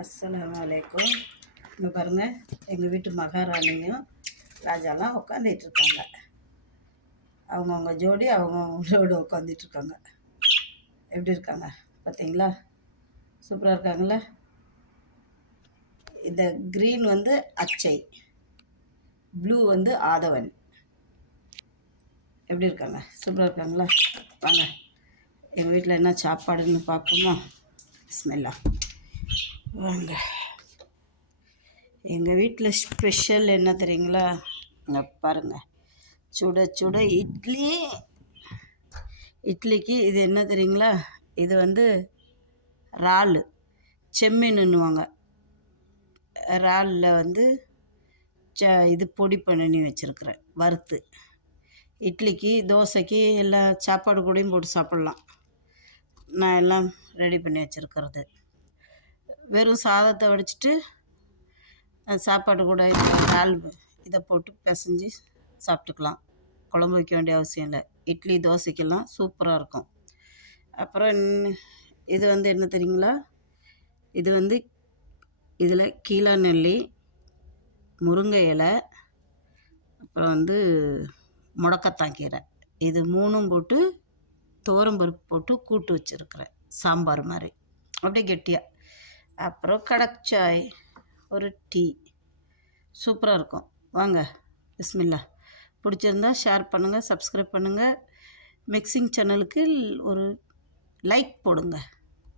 அஸ்ஸலாமு அலைக்கும். இங்கே பாருங்கள், எங்கள் வீட்டு மகாராணியும் ராஜாலாம் உட்காந்துட்டு இருக்காங்க. அவங்கவுங்க ஜோடி அவங்கவுங்க ஜோடி உட்காந்துட்ருக்காங்க. எப்படி இருக்காங்க பார்த்தீங்களா? சூப்பராக இருக்காங்களா? இந்த க்ரீன் வந்து அச்சை, ப்ளூ வந்து ஆதவன். எப்படி இருக்காங்க? சூப்பராக இருக்காங்களா? வாங்க எங்கள் வீட்டில் என்ன சாப்பாடுன்னு பார்ப்போமா? பிஸ்மில்லா. வாங்க, எங்கள் வீட்டில் ஸ்பெஷல் என்ன தெரியுங்களா? இங்கே பாருங்கள், சுட சுட இட்லி. இட்லிக்கு இது என்ன தெரியுங்களா? இது வந்து இறால், செம்மீனுன்னுவாங்க. இறாலில் வந்து இது பொடி பண்ணி வச்சுருக்கிறேன், வறுத்து. இட்லிக்கு, தோசைக்கு, எல்லா சாப்பாடு கூடயும் போட்டு சாப்பிட்லாம். நான் எல்லாம் ரெடி பண்ணி வச்சுருக்கிறது. வெறும் சாதத்தை வடிச்சிட்டு சாப்பாடு கூட இறால் இதை போட்டு பிசைஞ்சு சாப்பிட்டுக்கலாம். குழம்பு வைக்க வேண்டிய அவசியம் இல்லை. இட்லி தோசைக்கெல்லாம் சூப்பராக இருக்கும். அப்புறம் இது வந்து என்ன தெரியுங்களா? இது வந்து இதில் கீழா நெல்லி, முருங்கை இலை, அப்புறம் வந்து முடக்கத்தான் கீரை, இது மூணும் போட்டு துவரம்பருப்பு போட்டு கூட்டு வச்சுருக்கிறேன், சாம்பார் மாதிரி அப்படியே கெட்டியாக. அப்புறம் கடற்சாய், ஒரு டீ. சூப்பராக இருக்கும். வாங்க, பிஸ்மில்லா. பிடிச்சிருந்தா ஷேர் பண்ணுங்கள், சப்ஸ்கிரைப் பண்ணுங்கள். மிக்சிங் சேனலுக்கு ஒரு லைக் போடுங்க.